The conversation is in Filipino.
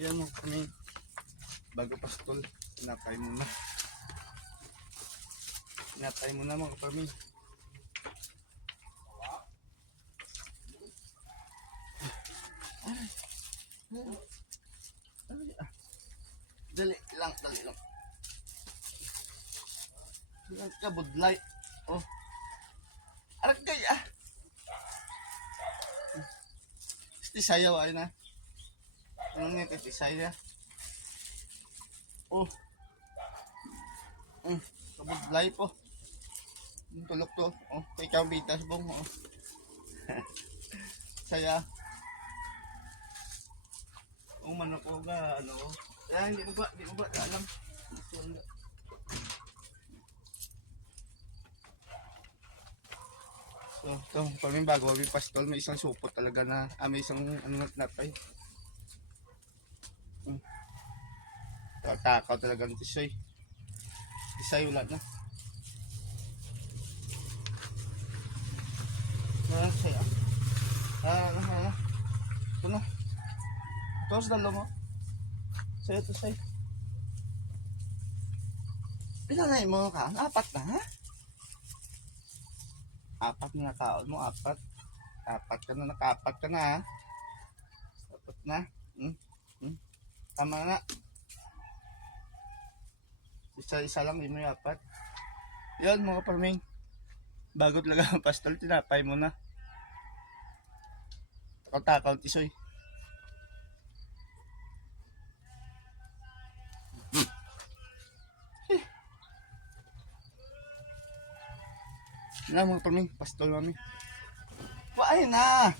Ayan mo kami. Bago pastol, pinatay muna. Pinatay muna mga kapami. Dali lang, dali lang. Yan ka, budlay. Oh. Aragay ah. Sayaw ay na. Ano nga ito, saya. Oh. Kabudlay po. Tulok to. Oh, kay kambitas bong. Oh. Saya. Ang manok ko ga, ano. Hindi mo ba, alam. So, ito, kami bago kami pastol, may isang supot talaga na, may isang ano natay. Takaw talaga ng tisoy. Tisoy wala na. Saya. Ito na. Ito sa dalo mo. Saya to say. Pinanay mo ka? Apat na ha? Apat na nakaon mo, apat. Apat ka na, naka-apat ka na ha? Apat na. Tama na. Isa lang, hindi mo yung apat. Yan mga parming. Bago talaga ang pastol, tinapay mo na. Takaw-takaw tisoy. Yan mga parming, pastol mami. Ay na!